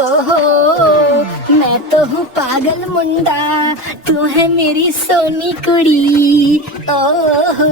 ओहो, मैं तो हूँ पागल मुंडा, तू है मेरी सोनी कुड़ी। ओहो,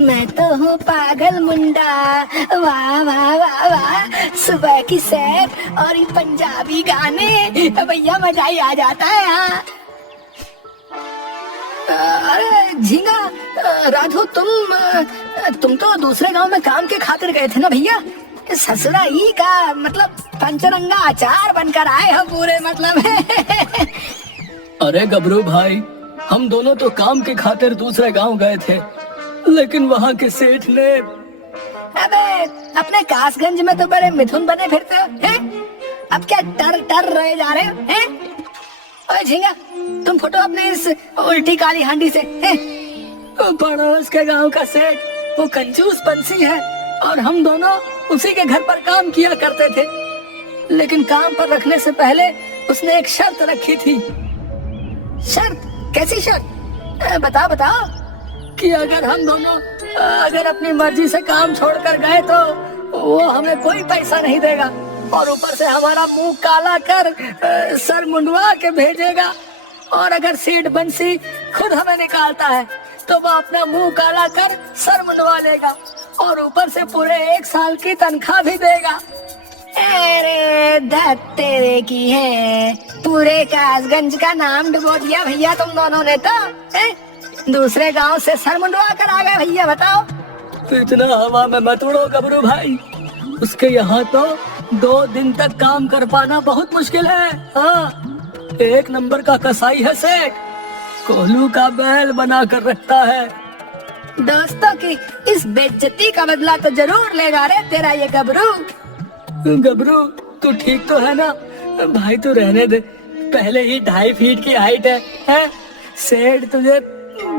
मैं तो हूँ पागल मुंडा। वाह वाह वाह वाह, सुबह की सैर और ये पंजाबी गाने, भैया मजा ही आ जाता है यहाँ। अरे झींगा, राधू तुम तो दूसरे गांव में काम के खातिर गए थे ना भैया? ससुरा ही का मतलब पंचरंगा अचार बनकर आए हो पूरे मतलब है। अरे गबरू भाई, हम दोनों तो काम के खातिर दूसरे गांव गए थे, लेकिन वहाँ के सेठ ने। अबे अपने कासगंज में तो बड़े मिथुन बने फिरते हो हैं? अब क्या टर टर रहे जा रहे हो हैं? ओए झींगा, तुम फुटो अपने इस उल्टी काली हांडी से हैं? पड़ोस के गांव का सेठ वो कंजूस पंछी है और हम दोनों उसी के घर पर काम किया करते थे, लेकिन काम पर रखने से पहले उसने एक शर्त रखी थी। शर्त? कैसी शर्त? बताओ बताओ। कि अगर हम दोनों अगर अपनी मर्जी से काम छोड़कर गए तो वो हमें कोई पैसा नहीं देगा और ऊपर से हमारा मुंह काला कर सर मुंडवा के भेजेगा। और अगर सेठ बंसी खुद हमें निकालता है तो वो अपना मुंह काला कर सर मुंडवा लेगा और ऊपर से पूरे 1 साल की तनख्वाह भी देगा। अरे धत तेरे की है, पूरे कासगंज का नाम डुबो दिया भैया तुम दोनों ने तो है? दूसरे गांव से सर मुंडवा कर आ गए भैया, बताओ। इतना हवा में मत उड़ो गबरू भाई, उसके यहाँ तो 2 दिन तक काम कर पाना बहुत मुश्किल है। हाँ, 1 नंबर का कसाई है सेठ, कोल्हू का बैल बना कर रखता है। दोस्तों की इस बेइज्जती का बदला तो जरूर लेगा रे तेरा ये गबरू। गबरू तू ठीक तो है ना भाई? तू रहने दे, पहले ही 2.5 फीट की हाइट है? सेठ तुझे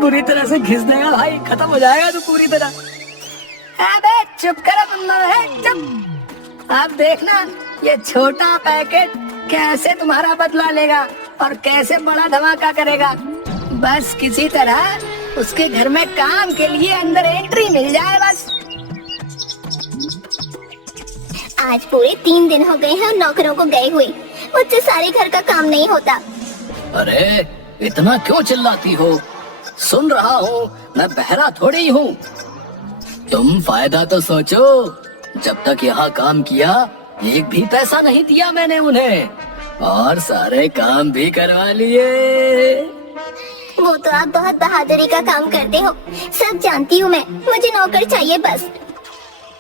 बुरी तरह से घिस देगा भाई, खत्म हो जाएगा तू पूरी तरह। अबे चुप करो तुम लोग, है चुप। अब देखना ये छोटा पैकेट कैसे तुम्हारा बदला लेगा और कैसे बड़ा धमाका करेगा। बस किसी तरह उसके घर में काम के लिए अंदर एंट्री मिल जाए बस। आज पूरे 3 दिन हो गए हैं नौकरों को गए हुए, मुझसे सारे घर का काम नहीं होता। अरे इतना क्यों चिल्लाती हो? सुन रहा हूँ, मैं बहरा थोड़ी हूँ। तुम फायदा तो सोचो, जब तक यहाँ काम किया 1 भी पैसा नहीं दिया मैंने उन्हें और सारे काम भी करवा लिए। वो तो आप बहुत बहादुरी का काम करते हो, सब जानती हूँ मैं, मुझे नौकर चाहिए बस।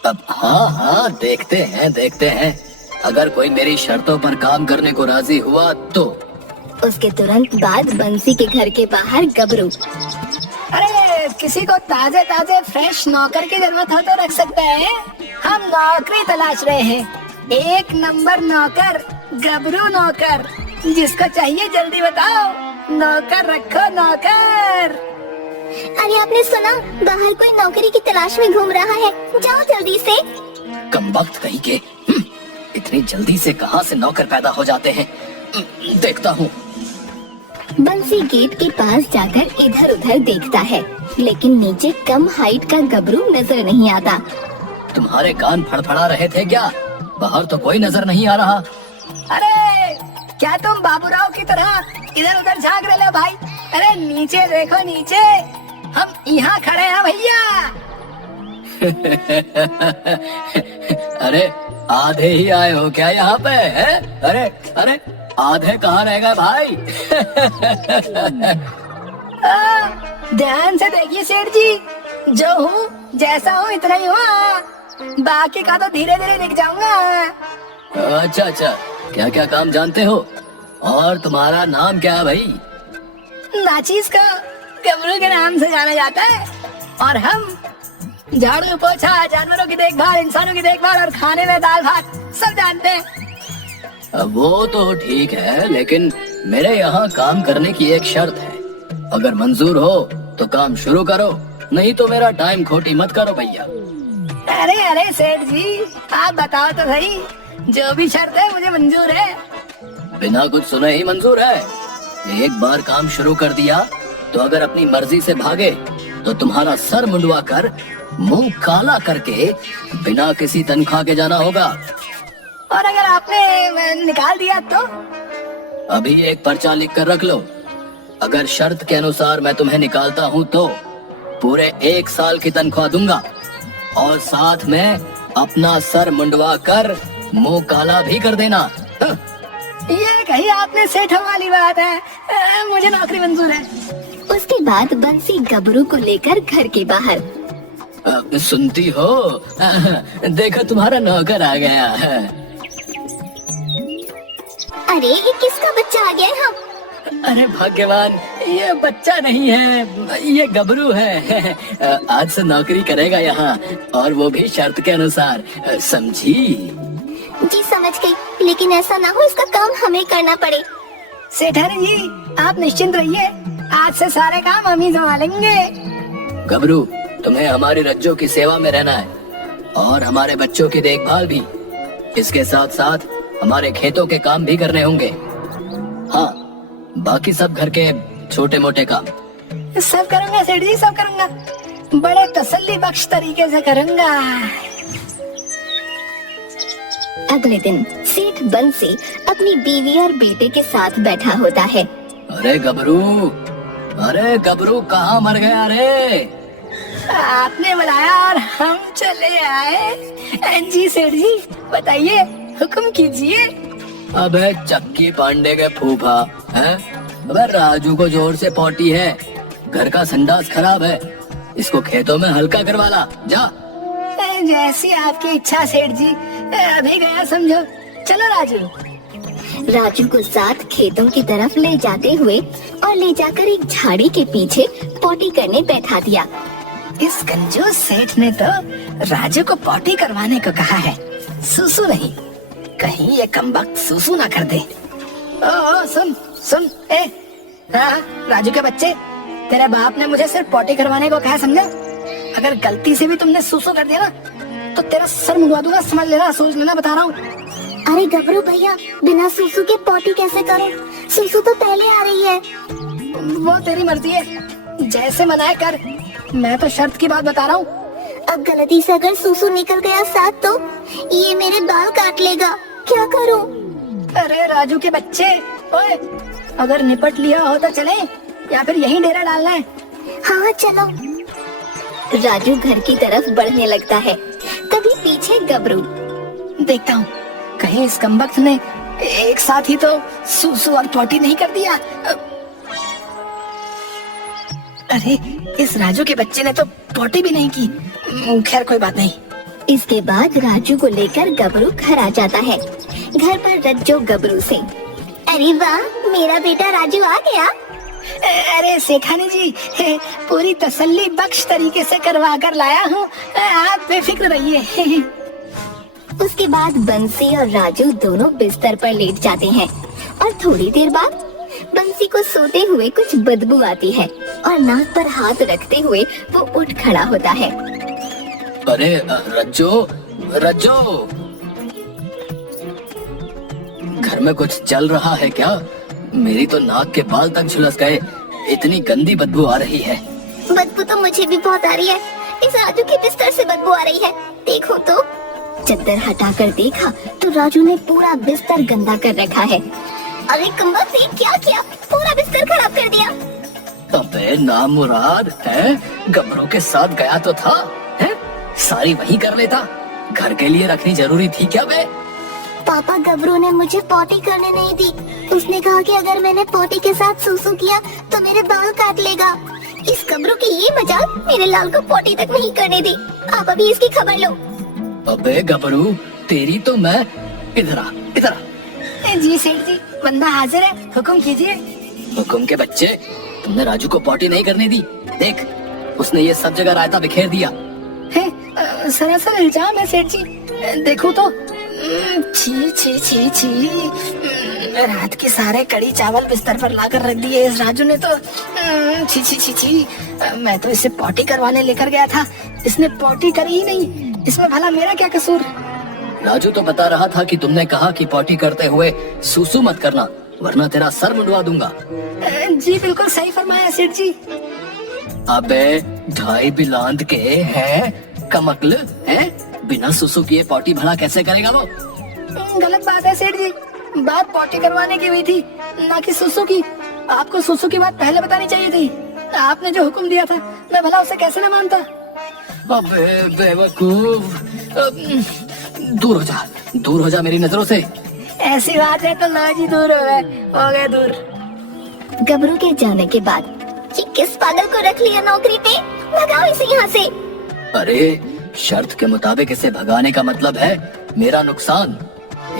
अब हाँ, देखते हैं अगर कोई मेरी शर्तों पर काम करने को राजी हुआ तो। उसके तुरंत बाद बंसी के घर के बाहर गबरू। अरे किसी को ताजे ताजे फ्रेश नौकर की जरूरत हो तो रख सकते हैं, हम नौकरी तलाश रहे हैं। 1 नंबर नौकर, गबरू नौकर, जिसको चाहिए जल्दी बताओ। नौकर रखो नौकर। अरे आपने सुना, बाहर कोई नौकरी की तलाश में घूम रहा है, जाओ जल्दी से। कमबख्त कहीं के, इतनी जल्दी से कहाँ से नौकर पैदा हो जाते हैं, देखता हूँ। बंसी गेट के पास जाकर इधर उधर देखता है, लेकिन नीचे कम हाइट का गबरू नजर नहीं आता। तुम्हारे कान फड़फड़ा रहे थे क्या? बाहर तो कोई नजर नहीं आ रहा। अरे क्या तुम बाबूराव की तरह इधर उधर झांक रहे हो भाई? अरे नीचे देखो नीचे, हम यहाँ खड़े हैं भैया। अरे आधे ही आए हो क्या यहाँ पे है? अरे आधे कहाँ रह गए भाई? ध्यान से देखिए सेठ जी, जो हूँ जैसा हूँ इतना ही हूँ, बाकी का तो धीरे धीरे दिख जाऊंगा। अच्छा, क्या क्या काम जानते हो और तुम्हारा नाम क्या है भाई? नाचीज को गबरू के नाम से जाना जाता है और हम झाड़ू पोछा, जानवरों की देखभाल, इंसानों की देखभाल और खाने में दाल भात सब जानते हैं। वो तो ठीक है, लेकिन मेरे यहाँ काम करने की एक शर्त है, अगर मंजूर हो तो काम शुरू करो, नहीं तो मेरा टाइम खोटी मत करो भैया। अरे सेठ जी, आप बताओ तो सही, जो भी शर्त है मुझे मंजूर है। बिना कुछ सुने ही मंजूर है। एक बार काम शुरू कर दिया तो अगर अपनी मर्जी से भागे तो तुम्हारा सर मुंडवा कर, मुंह काला करके, बिना किसी तनख्वाह के जाना होगा। और अगर आपने निकाल दिया तो? अभी एक पर्चा लिख कर रख लो। अगर शर्त के अनुसार मैं तुम्हें निकालता हूँ तो पूरे 1 साल की तनख्वाह दूंगा और साथ में अपना सर मुंडवा कर मुंह काला भी कर देना। ये कही आपने सेठों वाली बात है। मुझे नौकरी मंजूर है। उसके बाद बंसी गबरू को लेकर घर के बाहर। सुनती हो? देखो तुम्हारा नौकर आ गया है। अरे ये किसका बच्चा आ गया है? हम अरे भाग्यवान, ये बच्चा नहीं है, ये गबरू है। आज से नौकरी करेगा यहाँ, और वो भी शर्त के अनुसार, समझी? जी समझ गई, लेकिन ऐसा ना हो इसका काम हमें करना पड़े। सेठानी जी आप निश्चिंत रहिए, आज से सारे काम हम ही संभालेंगे। गबरू, तुम्हें हमारी रज्जो की सेवा में रहना है और हमारे बच्चों की देखभाल भी। इसके साथ साथ हमारे खेतों के काम भी करने होंगे। हाँ, बाकी सब घर के छोटे मोटे काम सब करूंगा सेठ जी, सब करूंगा। बड़े तसल्ली बख्श तरीके से करूंगा। अगले दिन सेठ बंसी अपनी बीवी और बेटे के साथ बैठा होता है। अरे गबरू कहाँ मर गया रे? आपने बुलाया और हम चले आए। जी सेठ जी बताइए, हुक्म कीजिए। अबे चक्की पांडे के फूफा हैं? अबे राजू को जोर से पोटी है, घर का संडास खराब है, इसको खेतों में हल्का करवा ला जा। जैसी आपकी इच्छा सेठ जी, अभी गया समझो। चलो राजू। राजू को साथ खेतों की तरफ ले जाते हुए और ले जाकर एक झाड़ी के पीछे पोटी करने बैठा दिया। इस कंजूस सेठ ने तो राजू को पोटी करवाने को कहा है, सुसु नहीं। कहीं ये कमबख्त सुसु ना कर दे। ओ सुन ए, हाँ, राजू के बच्चे, तेरे बाप ने मुझे सिर्फ पोटी करवाने को कहा, समझा? अगर गलती से भी तुमने सुसु कर दिया ना तो तेरा सर मुंडवा दूंगा, समझ लेना, सोच लेना, बता रहा हूँ। अरे गबरू भैया, बिना सुसु के पोटी कैसे करूं? सुसु तो पहले आ रही है। वो तेरी मर्जी है, जैसे मनाए कर। मैं तो शर्त की बात बता रहा हूँ। अब गलती से अगर सुसु निकल गया साथ तो ये मेरे बाल काट लेगा, क्या करूं? अरे राजू के बच्चे, ओए, अगर निपट लिया हो तो चले, या फिर यही डेरा डालना है? हाँ चलो। राजू घर की तरफ बढ़ने लगता है, तभी पीछे गबरू। देखता हूँ कहीं इस कमबख्त ने एक साथ ही तो सुसु और पोटी नहीं कर दिया। अरे इस राजू के बच्चे ने तो पोटी भी नहीं की। खैर कोई बात नहीं। इसके बाद राजू को लेकर गबरू घर आ जाता है। घर पर रज्जो गबरू से, अरे वाह, मेरा बेटा राजू आ गया। अरे सेठानी जी, पूरी तसल्ली बख्श तरीके से करवा कर लाया हूँ, आप बेफिक्र रहिए। उसके बाद बंसी और राजू दोनों बिस्तर पर लेट जाते हैं और थोड़ी देर बाद बंसी को सोते हुए कुछ बदबू आती है और नाक पर हाथ रखते हुए वो उठ खड़ा होता है। अरे रज्जो, घर में कुछ चल रहा है क्या? मेरी तो नाक के बाल तक झुलस गए, इतनी गंदी बदबू आ रही है। बदबू तो मुझे भी बहुत आ रही है, इस राजू के बिस्तर से बदबू आ रही है, देखो तो। चद्दर हटाकर देखा तो राजू ने पूरा बिस्तर गंदा कर रखा है। अरे कमबख्त ने क्या किया, पूरा बिस्तर खराब कर दिया। अबे नामुराद है, गबरू के साथ गया तो था, है? सारी वही कर लेता, घर के लिए रखनी जरूरी थी क्या बे? पापा, गबरू ने मुझे पोटी करने नहीं दी। उसने कहा कि अगर मैंने पोटी के साथ सुसु किया तो मेरे बाल काट लेगा। इस गबरू की ये मजाक मेरे लाल को पोटी तक नहीं करने दी। आप अभी इसकी खबर लो। अबे गबरू, तेरी तो मैं, इधर आ। जी सेठ जी, बंदा हाजिर है, हुक्म कीजिए। हुक्म के बच्चे, तुमने राजू को पोटी नहीं करने दी। देख, उसने ये सब जगह रायता बिखेर दिया है। सरासर इल्जाम है सेठ जी, देखो तो। छी छी छी छी, रात के सारे कड़ी चावल बिस्तर पर लाकर रख दिए इस राजू ने तो। छी छी छी छी, मैं तो इसे पोटी करवाने लेकर गया था, इसने पोटी करी ही नहीं। इसमें भला मेरा क्या कसूर? राजू तो बता रहा था कि तुमने कहा कि पोटी करते हुए सुसु मत करना, वरना तेरा सर मुंडवा दूंगा। जी बिल्कुल सही फरमाया सेठ जी। अबे ढाई बिलांद के है कमकल है, बिना सुसु किए पोटी भला कैसे करेगा वो? गलत बात है सेठ जी, बात पॉटी करवाने की हुई थी, ना कि सुसु की। आपको सुसु की बात पहले बतानी चाहिए थी। आपने जो हुक्म दिया था, मैं भला उसे कैसे न मानता। अबे बेवकूफ, दूर हो जा मेरी नजरों से। ऐसी बात है तो लो जी, दूर हो गए दूर। गबरू के जाने के बाद ये किस पागल को रख लिया नौकरी पे, भगाओ इसे यहाँ से। अरे शर्त के मुताबिक इसे भगाने का मतलब है मेरा नुकसान,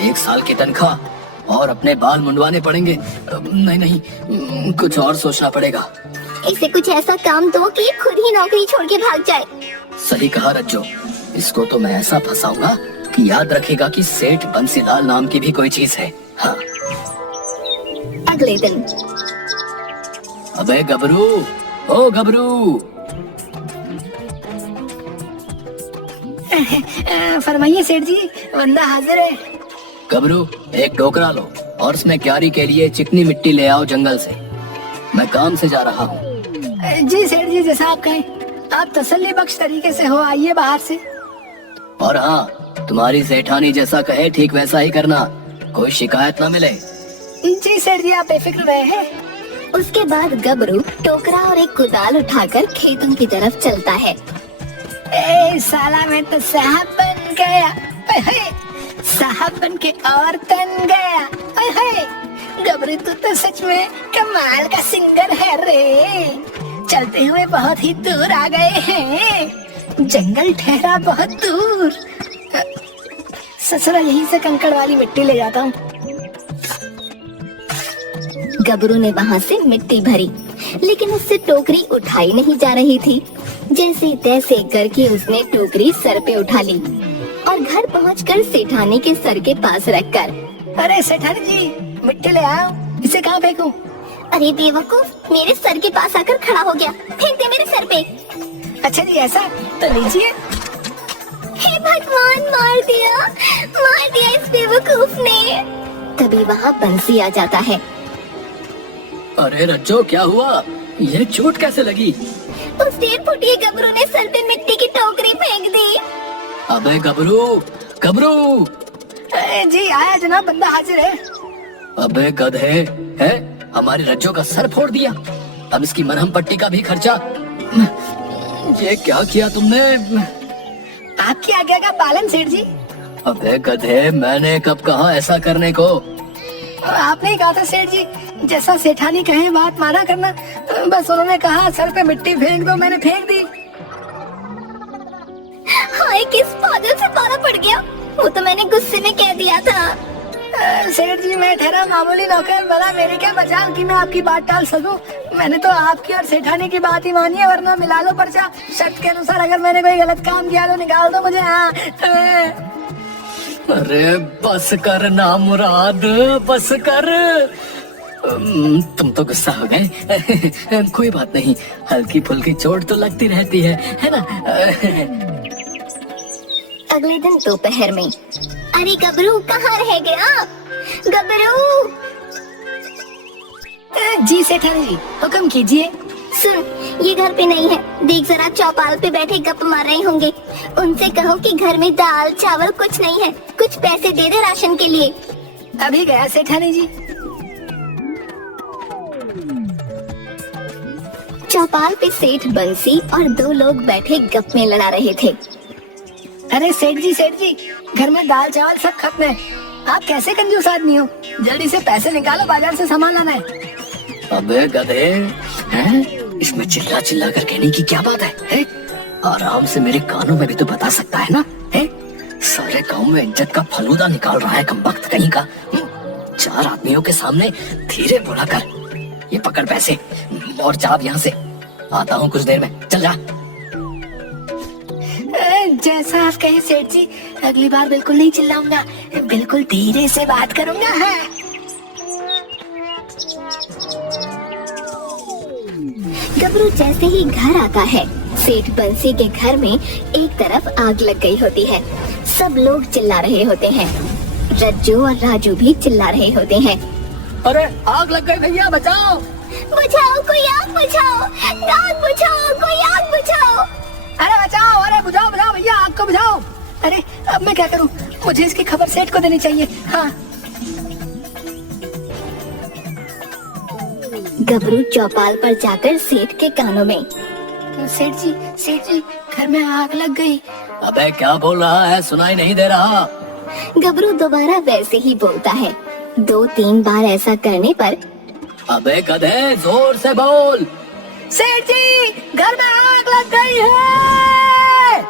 1 साल की तनख्वाह और अपने बाल मुंडवाने पड़ेंगे। नहीं, कुछ और सोचना पड़ेगा। इसे कुछ ऐसा काम दो कि खुद ही नौकरी छोड़ के भाग जाए। सही कहा रज्जो, इसको तो मैं ऐसा फंसाऊंगा कि याद रखेगा कि सेठ बंसीलाल नाम की भी कोई चीज है। हाँ। अगले दिन अबे गबरू, ओ गबरू। फरमाइए सेठ जी, बंदा हाजिर है। गबरू, एक टोकरा लो और उसमें क्यारी के लिए चिकनी मिट्टी ले आओ जंगल से। मैं काम से जा रहा हूँ। जी सेठ जी, जैसा आप कहें। आप तसल्ली बख्श तरीके से हो, आइए बाहर से। और हाँ, तुम्हारी सेठानी जैसा कहे ठीक वैसा ही करना, कोई शिकायत ना मिले। जी सेठ जी, आप बेफिक्र रहे। उसके बाद गबरू टोकरा और एक कुदाल उठाकर खेतों की तरफ चलता है। ए साला, मैं तो साहब बन गया। साहब बन के और तन गया। गबरू तो सच में कमाल का सिंगर है रे। चलते हुए बहुत ही दूर आ गए हैं, जंगल ठहरा बहुत दूर। ससुरा, यहीं से कंकड़ वाली मिट्टी ले जाता हूँ। गबरू ने वहाँ से मिट्टी भरी, लेकिन उससे टोकरी उठाई नहीं जा रही थी। जैसे तैसे करके उसने टोकरी सर पे उठा ली और घर पहुंचकर सेठानी के सर के पास रखकर, अरे सेठानी जी, मिट्टी ले आओ। इसे कहाँ फेंकूं? अरे बेवकूफ, मेरे सर के पास आकर खड़ा हो गया। फेंक दे मेरे सर पे। अच्छा जी, ऐसा तो लीजिए। हे भगवान, मार दिया इस बेवकूफ ने। तभी वहाँ बंसी आ जाता है। अरे रज्जो, क्या हुआ? ये चोट कैसे लगी? उस 1.5 फुटिए गबरू ने सर पे मिट्टी की टोकरी फेंक दी। अबे गबरू, जी आया जनाब, बंदा हाजिर है। अबे गधे, है हमारे रज्जो का सर फोड़ दिया। अब इसकी मरहम पट्टी का भी खर्चा। ये क्या किया तुमने? आपकी आज्ञा का पालन सेठ जी। अबे गधे, मैंने कब कहा ऐसा करने को? आपने ही कहा था सेठ जी, जैसा सेठानी कहे बात माना करना। बस उन्होंने कहा सर पे मिट्टी फेंक दो, मैंने फेंक दी। हाय, किस पागल से पाला पड़ गया। वो तो मैंने गुस्से में कह दिया था। सेठ जी, मैं ठहरा मामूली नौकर, भला मेरी क्या मजाल कि मैं आपकी बात टाल सकूं। मैंने तो आपकी और सेठानी की बात ही मानी है, वरना मिला लो पर्चा। शर्त के अनुसार अगर मैंने कोई गलत काम किया तो निकाल दो मुझे। हाँ। अरे बस कर ना मुराद, बस कर। तुम तो गुस्सा हो गए। कोई बात नहीं, हल्की फुल्की चोट तो लगती रहती है ना? अगले दिन दोपहर में, अरे गबरू, कहाँ रह गया आप? गबरू। जी सेठानी जी, हुक्म कीजिए। सुन, ये घर पे नहीं है। देख जरा, चौपाल पे बैठे गप मार रहे होंगे। उनसे कहो कि घर में दाल चावल कुछ नहीं है, कुछ पैसे दे दे राशन के लिए। अभी गया सेठानी जी। चौपाल पे सेठ बंसी और 2 लोग बैठे गप में लड़ा रहे थे। अरे सेठ जी, घर में दाल चावल सब खत्म है। आप कैसे कंजूस आदमी हो? जल्दी से पैसे निकालो, बाजार से सामान लाना है। अबे गधे, हैं? इसमें चिल्ला चिल्ला कर कहने की क्या बात है? आराम से मेरे कानों में भी तो बता सकता है ना? है? सारे गांव में इज्जत का फलूदा निकाल रहा है कमबख्त कहीं का। 4 आदमियों के सामने धीरे बोला कर। ये पकड़ पैसे और जा यहाँ से। आता हूँ कुछ देर में, चल जा। जैसा आप कहे सेठ जी, अगली बार बिल्कुल नहीं चिल्लाऊंगा, बिल्कुल धीरे से बात करूंगा। हाँ। गबरू जैसे ही घर आता है, सेठ बंसी के घर में एक तरफ आग लग गई होती है। सब लोग चिल्ला रहे होते हैं। रज्जू और राजू भी चिल्ला रहे होते हैं। अरे आग लग गई भैया, बचाओ! बुझाओ, कोई आग बुझाओ, आग बुझाओ, कोई आग बुझाओ। अरे बचाओ, अरे बुझाओ भैया, आग को बुझाओ। अरे अब मैं क्या करूं? मुझे इसकी खबर सेठ को देनी चाहिए। हाँ। गबरू चौपाल पर जाकर सेठ के कानों में, सेठ जी घर में आग लग गई। अबे क्या बोल रहा है, सुनाई नहीं दे रहा। गबरू दोबारा वैसे ही बोलता है। 2-3 बार ऐसा करने पर अबे गधे जोर से बोल। सेठ जी घर में आग लग गई है।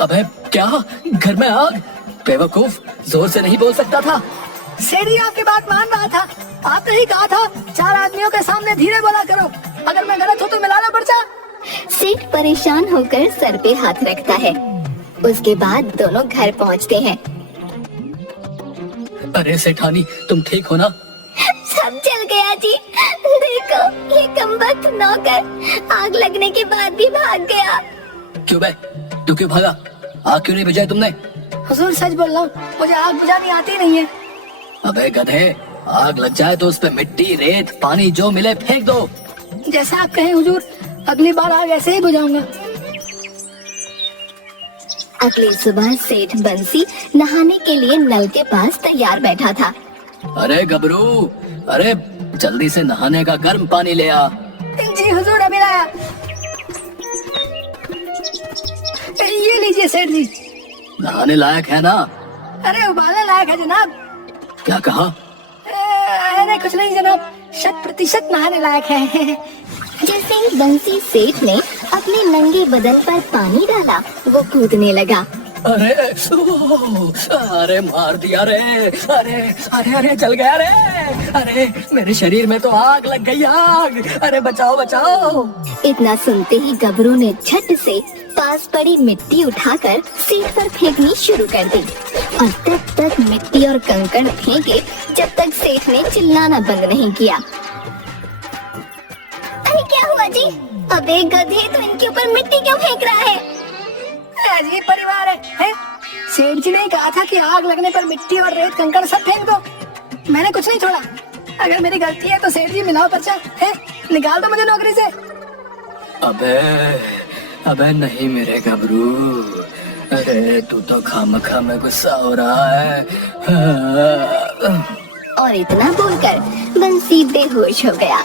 अबे क्या, घर में आग? बेवकूफ, जोर से नहीं बोल सकता था। सेठ जी आपकी बात मान रहा था। आपने ही कहा था 4 आदमियों के सामने धीरे बोला करो। अगर मैं गलत हूँ तो मिलाना पर्चा। सेठ परेशान होकर सर पे हाथ रखता है। उसके बाद दोनों घर पहुंचते हैं। अरे सेठानी, तुम ठीक हो ना? सब जल गया जी। देखो ये कमबख्त नौकर आग लगने के बाद भी भाग गया। क्यों बे, तू क्यों भागा? आग क्यों नहीं बुझाई तुमने? हुजूर सच बोल रहा हूँ, मुझे आग बुझानी आती नहीं है। अबे गधे, आग लग जाए तो उस पे मिट्टी, रेत, पानी जो मिले फेंक दो। जैसा आप कहें हुजूर, अगली बार आग ऐसे ही बुझाऊंगा। अगली सुबह सेठ बंसी नहाने के लिए नल के पास तैयार बैठा था। अरे गबरू, अरे जल्दी से नहाने का गर्म पानी ले आ। जी हुजूर अभी लाया। ये लीजिए सेठ जी। नहाने लायक है ना? अरे उबालने लायक है जनाब। क्या कहा? अरे कुछ नहीं जनाब, 100% नहाने लायक है। जैसे ही बंसी सेठ ने अपने नंगे बदन पर पानी डाला, वो कूदने लगा। अरे अरे मार दिया रे। अरे अरे अरे जल गया रे। अरे मेरे शरीर में तो आग लग गई, आग। अरे बचाओ बचाओ। इतना सुनते ही गबरू ने झट से पास पड़ी मिट्टी उठाकर सेठ पर फेंकनी शुरू कर दी और तब तक मिट्टी और कंकड़ फेंके जब तक सेठ ने चिल्लाना बंद नहीं किया। अरे क्या हुआ जी? अबे गधे, तो इनके ऊपर मिट्टी क्यों फेंक रहा है? अजीब परिवार है? सेठ जी ने कहा था कि आग लगने पर मिट्टी और रेत कंकड़ सब फेंक दो। मैंने कुछ नहीं छोड़ा। अगर मेरी गलती है तो सेठ जी मिलाओ पर्चा है, निकाल दो मुझे नौकरी से। अबे अबे नहीं मेरे गबरू, अरे तू तो खामखा में गुस्सा हो रहा है। और इतना बोलकर बंसी बेहोश हो गया।